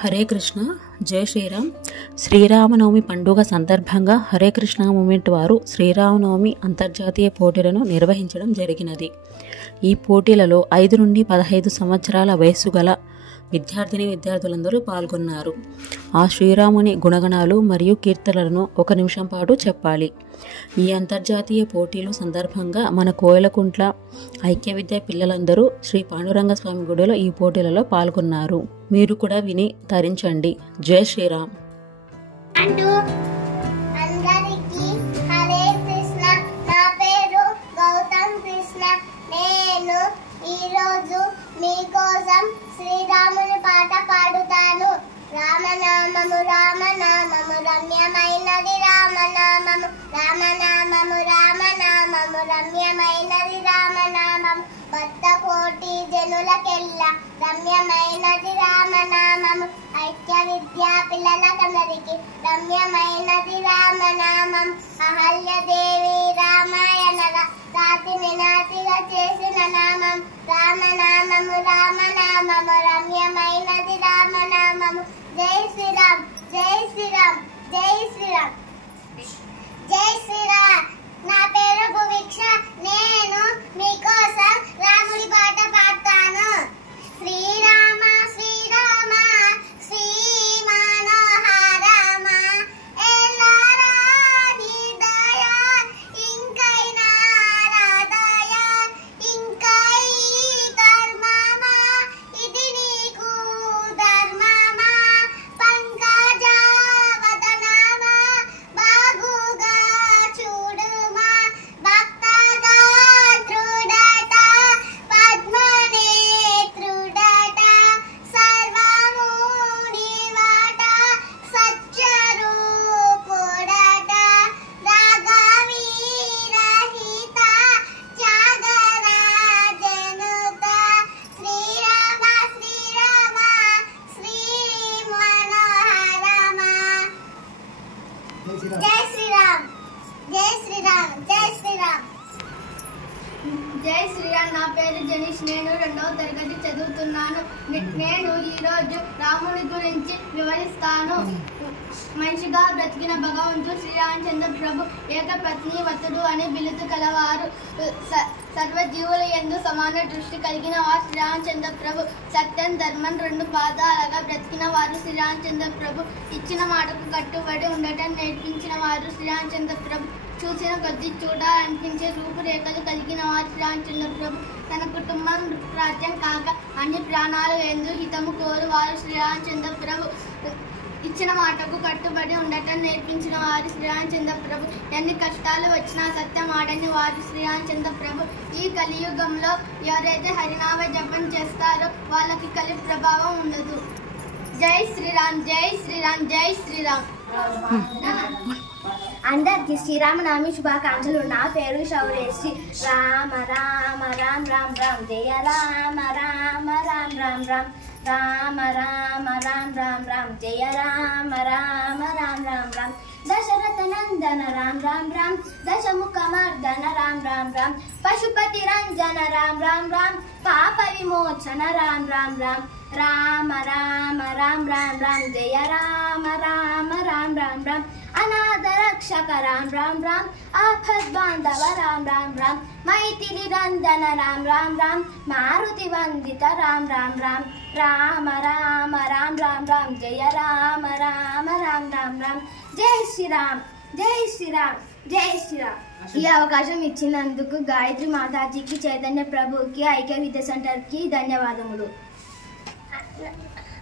హరే కృష్ణ, జై శ్రీరామ్. శ్రీరామనవమి పండుగ సందర్భంగా హరే కృష్ణ మూమెంట్ వారు శ్రీరామనవమి అంతర్జాతీయ పోటీలను నిర్వహించడం జరిగినది. ఈ పోటీలలో 5 నుండి 15 సంవత్సరాల వయస్సు గల విద్యార్థులందరూ పాల్గొన్నారు. ఆ శ్రీరాముని గుణగణాలు మరియు కీర్తనలను 1 నిమిషం పాటు చెప్పాలి. ఈ అంతర్జాతీయ పోటీలు సందర్భంగా మన కోయలకుంట్ల ఐక్య విద్యా పిల్లలందరూ శ్రీ పాండురంగస్వామి గుడిలో ఈ పోటీలలో పాల్గొన్నారు. మీరు కూడా విని తరించండి. జై శ్రీరామ్. మీకోసం శ్రీరాముని పాట పాడుతాను. రామనామము రామనామము రమ్యమైనది, రామనామము రామనామము రామనామము రమ్యమైనది, రామనామము భక్త కోటి జనులకెల్లా రమ్యమైనది, రామనామము ఐక్య విద్యా పిల్లలకందరికి రమ్యమైనది, రామనామం అహల్యదేవి రామాయణగా రాతిని నాతిగా చేసిన నామం, రామనామము రామనామము రమ్యమైనది, రామనామము. జై శ్రీరామ్, జై శ్రీరామ్, జై శ్రీరామ్, జై శ్రీరామ్. నా పేరు భువిక్ష. నేను మీకోసం రాముడి పాట పాడతాను. శ్రీరామ శ్రీరామ శ్రీ మనోహరమ ఎల్లారా నీ దయ ఇంకైనా రాదయ ఇంకై ధర్మమా ఇది నీకు ధర్మమా పంకజవదనమా బాగుగా చూడుమా భక్తగా త్రుడట పద్మనేత్రుడట సర్వము నీవాట సత్యరూపుడట రాగవీరహిత త్యాగరాజనుత శ్రీరామ శ్రీరామ శ్రీ మనోహరమ. జై శ్రీరామ్, జై శ్రీరామ్, జై శ్రీరామ్. జై శ్రీరామ్. నా పేరు జనీష్. నేను 2వ తరగతి చదువుతున్నాను. నేను ఈరోజు రాముడి గురించి వివరిస్తాను. మనిషిగా బ్రతికిన భగవంతుడు శ్రీరామచంద్ర ప్రభు ఏకపత్నీవతుడు అని బిలుతు కలవారు. సర్వజీవుల యందు సమాన దృష్టి కలిగిన వారు శ్రీరామచంద్ర ప్రభు. సత్యం ధర్మం 2 పాదాలుగా బ్రతికిన వారు శ్రీరామచంద్ర ప్రభు. ఇచ్చిన మాటకు కట్టుబడి ఉండటం నేర్పించిన వారు శ్రీరామచంద్ర ప్రభు. చూసిన కొద్దీ చూడాలనిపించే రూపురేఖలు కలిగిన వారు శ్రీరామచంద్ర ప్రభు. తన కుటుంబం రాజ్యం కాక అన్ని ప్రాణాలు ఎందు హితము కోరు వారు శ్రీరామచంద్ర ప్రభు. ఇచ్చిన మాటకు కట్టుబడి ఉండటం నేర్పించిన వారు శ్రీరామచంద్ర ప్రభు. ఎన్ని కష్టాలు వచ్చినా సత్యం ఆడని వారు శ్రీరామచంద్ర ప్రభు. ఈ కలియుగంలో ఎవరైతే హరినామ జపం చేస్తారో వాళ్ళకి కలి ప్రభావం ఉండదు. జై శ్రీరామ్, జై శ్రీరామ్, జై శ్రీరామ్. అందరికీ శ్రీరామనవమి శుభాకాంక్షలు. నా పేరు శౌర్యశ్రీ. రామ రామ రామ రామ రామ జయ రామ రామ రామ రామ రామ రామ రామ రామ రామ రామ జయ రామ రామ రామ రామ రామ దశరథ నందన రామ రామ రామ దశముఖమర్దన రామ రామ రామ పశుపతి రంజన రామ రామ రామ పాప విమోచన రామ రామ రామ రామ రామ రామ రామ రామ జయ రామ రామ రామ రామ రామ అనాథ రక్షక రామ రామ రామ ఆపద్ బాంధవ రామ రామ రామ మైథిలి రంజన రామ రామ రామ మారుతి వందిత రామ రామ రామ రామ రామ రామ రామ రామ జయ రామ రామ రామ రామ రామ జై శ్రీరామ్, జై శ్రీరామ్, జై శ్రీరామ్. ఈ అవకాశం ఇచ్చినందుకు గాయత్రి మాతాజీకి, చైతన్య ప్రభుకి, ఐక్య విద్యా సెంటర్కి ధన్యవాదములు.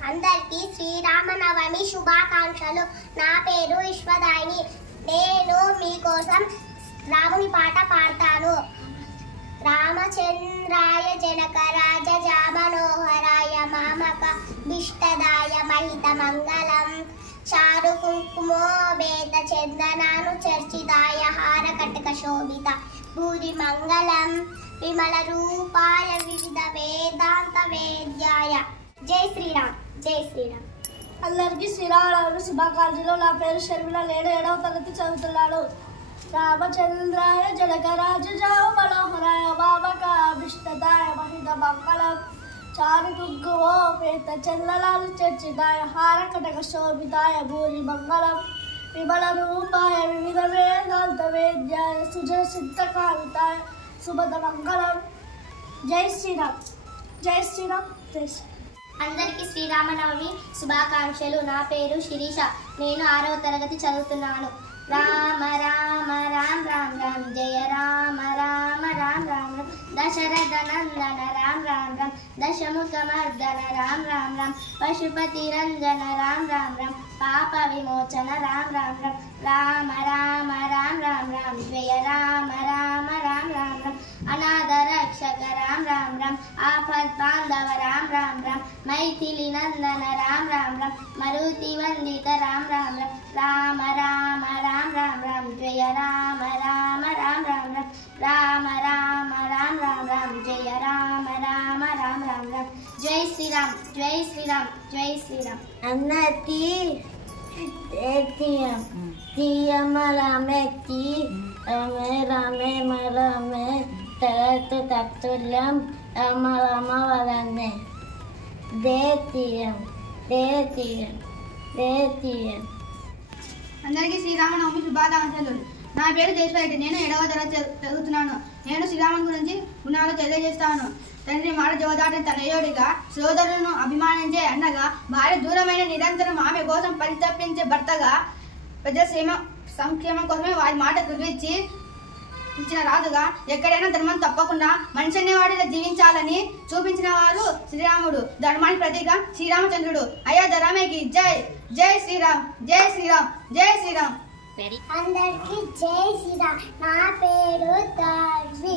అందరికీ శ్రీరామనవమి శుభాకాంక్షలు. నా పేరు విశ్వదాయిని. నేను మీకోసం రాముని పాట పాడతాను. రామచంద్రాయ జనకరాజ జామనోహరాయ మామక భిష్టదాయ మహిత మంగళం చారు కుంకుమోబేత చందనాను చర్చితాయ హార కటక శోభిత భూరి మంగళం విమల రూపాయ వివిధ వేదాంత వేద్యాయ. జై శ్రీరామ్, జై శ్రీరామ్. అందరికీ శ్రీరామనవమి శుభాకాంక్షలు. నా పేరు షర్మిల. నేను 7వ తరగతి చదువుతున్నాను. రామచంద్రాయ జనకరాజ జామనోహరాయ మామక భిష్టదాయ మహిత మంగళం చారు దుగ్గువోపేత చల్లలాలు చర్చితాయ హారకటక శోభితాయ భూరి మంగళం విమల రూపాయ వివిధ వేదాంత వేద్యాయ సుజన సిద్ధకాంతాయ శుభద మంగళం. జై శ్రీరామ్, జై శ్రీరామ్, జై శ్రీరామ్. అందరికీ శ్రీరామనవమి శుభాకాంక్షలు. నా పేరు శిరీష. నేను 6వ తరగతి చదువుతున్నాను. రామ రామ రామ రామ రామ జయ రామ రామ రామ రామ రామ దశరథ నందన రామ రామ రామ దశముఖమర్దన రామ రామ రామ పశుపతి రంజన రామ రామ రామ పాప విమోచన రామ రామ రామ రామ రామ రామ రామ జయ రామ రామ రామ రామ రామ అనాథ రక్షక రామ రామ రామ ఆపద్ బాంధవ రామ రామ రామ మైథిలి నందన రామ రామ రామ మరుతి వందిత రామ రామ రామ రామ రామ రామ రామ జయ రామ రామ రామ రామ రామ రామ రామ రామ రామ జయ రామ రామ రామ రామ రామ. జై శ్రీరామ్, జై శ్రీరామ్, జై శ్రీరామ్. అన్నతి తీయమ రామెత్తి రమే రమే మరమే తరతు తత్తుల్యం రమ రమ వరమే దేతీయం దేతీయం దేతీయం. అందరికీ శ్రీరామనవమి శుభాకాంక్షలు. నా పేరు జయశ్వరి. నేను 7వ తరగతి చదువుతున్నాను. నేను శ్రీరాముని గురించి గుణాలు తెలియజేస్తాను. తండ్రి మాట జవదాటిన తనయుడిగా, సోదరులను అభిమానించే అన్నగా, భార్య దూరమైన నిరంతరం ఆమె కోసం పరితపించే భర్తగా, ప్రజాక్షేమ సంక్షేమం కోసమే వారి మాట గురించి ఇచ్చిన రాజుగా, ఎక్కడైనా ధర్మం తప్పకుండా మనిషి అనేవాడిలో జీవించాలని చూపించిన వారు శ్రీరాముడు. ధర్మానికి ప్రతీక శ్రీరామచంద్రుడు. అయ్యా ధర్మేకి జై. జై శ్రీరామ్, జై శ్రీరామ్, జై శ్రీరామ్. అందరికీ జై శ్రీరామ్. నా పేరు తార్వి.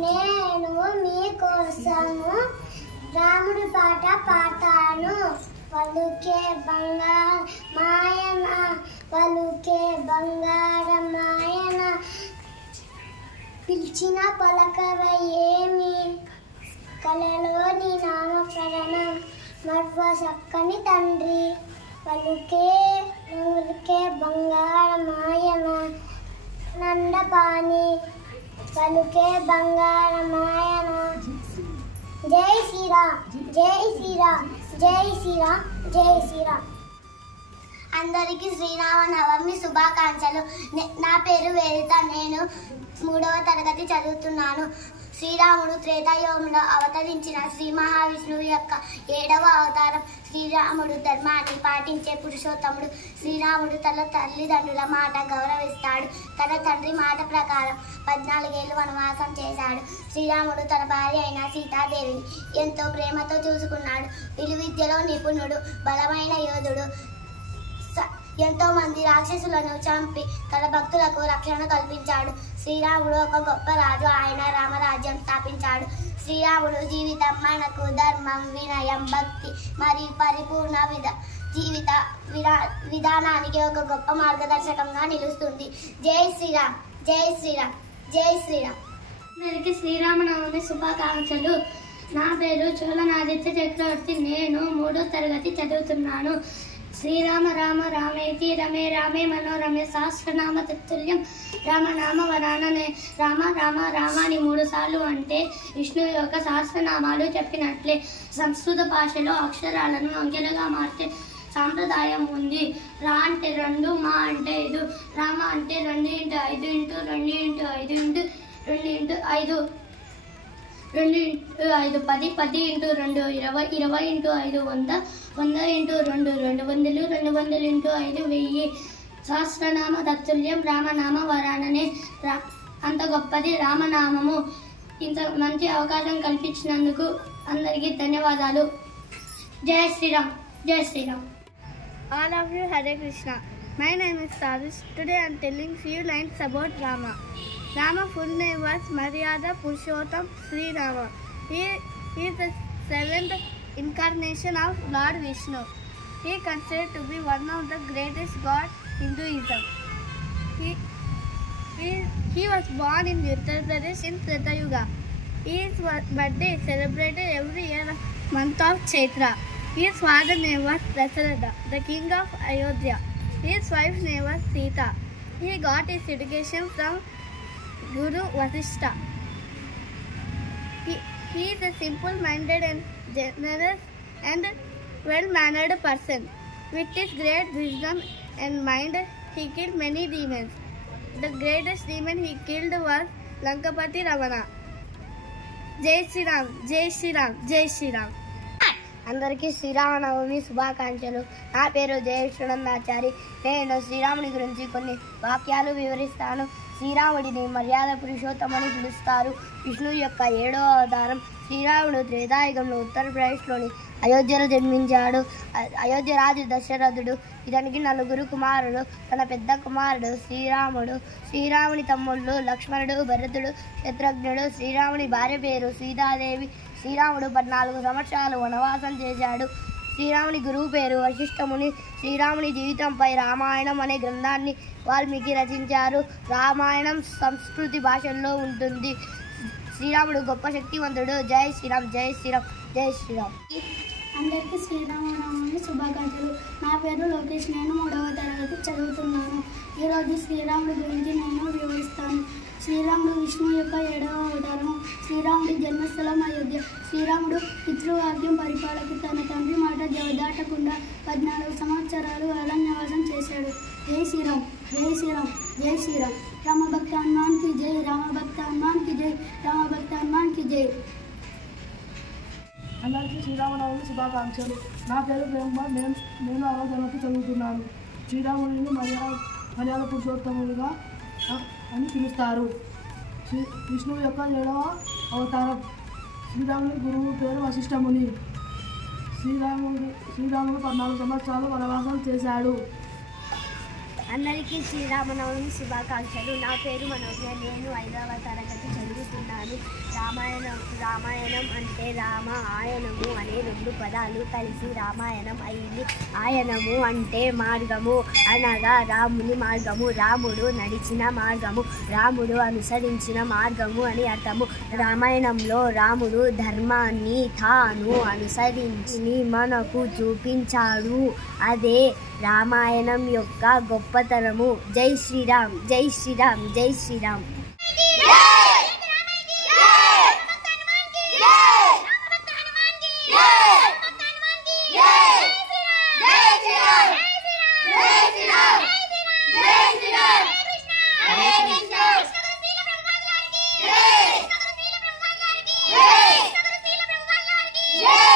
నేను మీకోసము రాముడి పాట పాడతాను. పలుకే బంగార మాయన, పలుకే బంగార మాయన, పిలిచిన పలకవ ఏమి, కలలోని నామకరణం, మర్వ చక్కని తండ్రి, పలుకే నూరికే బంగార మాయన, నందపాని, పలుకే బంగార మాయన. జై శ్రీరామ్, జై శ్రీరామ్, జై శ్రీరామ్, జై శ్రీరామ్. అందరికీ శ్రీరామనవమి శుభాకాంక్షలు. నా పేరు వేదిత. నేను 3వ తరగతి చదువుతున్నాను. శ్రీరాముడు త్రేతాయుగంలో అవతరించిన శ్రీ మహావిష్ణువు యొక్క 7వ అవతారం. శ్రీరాముడు ధర్మాన్ని పాటించే పురుషోత్తముడు. శ్రీరాముడు తన తల్లిదండ్రుల మాట గౌరవిస్తాడు. తన తండ్రి మాట ప్రకారం 14 ఏళ్ళు వనవాసం చేశాడు. శ్రీరాముడు తన భార్య అయిన సీతాదేవిని ఎంతో ప్రేమతో చూసుకున్నాడు. విలువిద్యలో నిపుణుడు, బలమైన యోధుడు. ఎంతో మంది రాక్షసులను చంపి తన భక్తులకు రక్షణ కల్పించాడు. శ్రీరాముడు ఒక గొప్ప రాజు. ఆయన రామరాజ్యం స్థాపించాడు. శ్రీరాముడు జీవితం మనకు ధర్మం, వినయం, భక్తి మరియు పరిపూర్ణ జీవిత విధానానికి ఒక గొప్ప మార్గదర్శకంగా నిలుస్తుంది. జై శ్రీరామ్, జై శ్రీరామ్, జై శ్రీరామ్. అందరికీ శ్రీరామనవమి శుభాకాంక్షలు. నా పేరు చోళనాదిత్య చక్రవర్తి. నేను 3వ తరగతి చదువుతున్నాను. శ్రీరామ రామ రామేతి రమే రామే మనోరమే సహస్రనామ తత్తుల్యం రామనామ వరాననే. రామ రామ రామ అని 3 సార్లు అంటే విష్ణువు యొక్క సహస్రనామాలు చెప్పినట్లే. సంస్కృత భాషలో అక్షరాలను అంకెలుగా మార్చే సాంప్రదాయం ఉంది. రా అంటే 2, మా అంటే 5, రామ అంటే 2 × 5 × 2 × 5 × 2 × 5, 2 × 5 10, 10 × 2 20, 20 × 5 100, 100 × 2 200, 200 × 5 1000. సహస్రనామ తత్తుల్యం రామనామ వరాననే. అంత గొప్పది రామనామము. ఇంత మంచి అవకాశం కల్పించినందుకు అందరికీ ధన్యవాదాలు. జై శ్రీరామ్, జై Sriram. All of you, Hare Krishna. My name is Tavish. Today I am telling few lines about Rama. Rama full name was Maryada Purushottam Sri Rama. He is the 7th incarnation of Lord Vishnu. He is considered to be one of the greatest gods in Hinduism. He was born in Uttar Pradesh in Treta Yuga. His birthday is celebrated every year month of Chaitra. His father's name was Dasharatha, the king of Ayodhya. His wife's name was Sita. He got his education from Guru Vasishtha. He is a simple-minded and generous and well-mannered person. With his great wisdom and mind, he killed many demons. The greatest demon he killed was Lankapati Ravana. Jai Shri Ram, Jai Shri Ram, Jai Shri Ram. అందరికీ శ్రీరామనవమి శుభాకాంక్షలు. నా పేరు జయశ్రీనందాచారి. నేను శ్రీరాముని గురించి కొన్ని వాక్యాలు వివరిస్తాను. శ్రీరాముడిని మర్యాద పురుషోత్తమని పిలుస్తారు. విష్ణువు యొక్క 7వ అవతారం. శ్రీరాముడు త్రేతాయుగంలో ఉత్తరప్రదేశ్లోని అయోధ్యలో జన్మించాడు. అయోధ్య రాజు దశరథుడు. ఇతనికి 4 కుమారులు. తన పెద్ద కుమారుడు శ్రీరాముడు. శ్రీరాముని తమ్ముళ్ళు లక్ష్మణుడు, భరతుడు, శత్రుఘ్నుడు. శ్రీరాముని భార్య పేరు సీతాదేవి. శ్రీరాముడు 14 సంవత్సరాలు వనవాసం చేశాడు. శ్రీరాముని గురువు పేరు వశిష్ఠముని. శ్రీరాముని జీవితంపై రామాయణం అనే గ్రంథాన్ని వాల్మీకి రచించారు. రామాయణం సంస్కృతి భాషల్లో ఉంటుంది. శ్రీరాముడు గొప్ప శక్తివంతుడు. జై శ్రీరామ్, జై శ్రీరామ్, జై శ్రీరామ్. అందరికీ శ్రీరామనవమి శుభాకాంక్షలు. నా పేరు లోకేష్. నేను 3వ తరగతి చదువుతున్నాను. ఈరోజు శ్రీరాముడి గురించి నేను వివరిస్తాను. శ్రీరాముడు విష్ణువు యొక్క 7వ అవతారము. శ్రీరాముడి జన్మస్థలం అయోధ్య. శ్రీరాముడు పితృవాక్యం పరిపాలకి తన తండ్రి మాట జవదాటకుండా 14 సంవత్సరాలు అరణ్యవాసం చేశాడు. జై శ్రీరామ్, జై శ్రీరామ్, జై శ్రీరామ్. రామభక్త హనుమాన్ కి జై, రామభక్త హనుమాన్ కి జై, రామభక్త హనుమాన్ కి జై. అందరికీ శ్రీరామనవమి శుభాకాంక్షలు. నా పేరు ప్రేమకుమార్. నేను 6వ తరగతి చదువుతున్నాను. శ్రీరాముడిని మర్యాద పురుషోత్తములుగా అని పిలుస్తారు. విష్ణువు యొక్క 7వ అవతారం. శ్రీరాముని గురువు పేరు వశిష్ఠముని. శ్రీరాముడు 14 సంవత్సరాలు వనవాసం చేశాడు. అందరికీ శ్రీరామనవమి శుభాకాంక్షలు. నా పేరు మనోజ్ఞ. నేను 5వ తరగతి చదువుతున్నాను. రామాయణం అంటే రామ ఆయనము అనే 2 పదాలు కలిసి రామాయణం అయింది. ఆయనము అంటే మార్గము, అనగా రాముని మార్గము, రాముడు నడిచిన మార్గము, రాముడు అనుసరించిన మార్గము అని అర్థము. రామాయణంలో రాముడు ధర్మాన్ని తాను అనుసరించి మనకు చూపించాడు. అదే రామాయణం యొక్క గొప్పతనము. జై శ్రీరామ్, జై శ్రీరామ్, జై శ్రీరామ్. Yeah!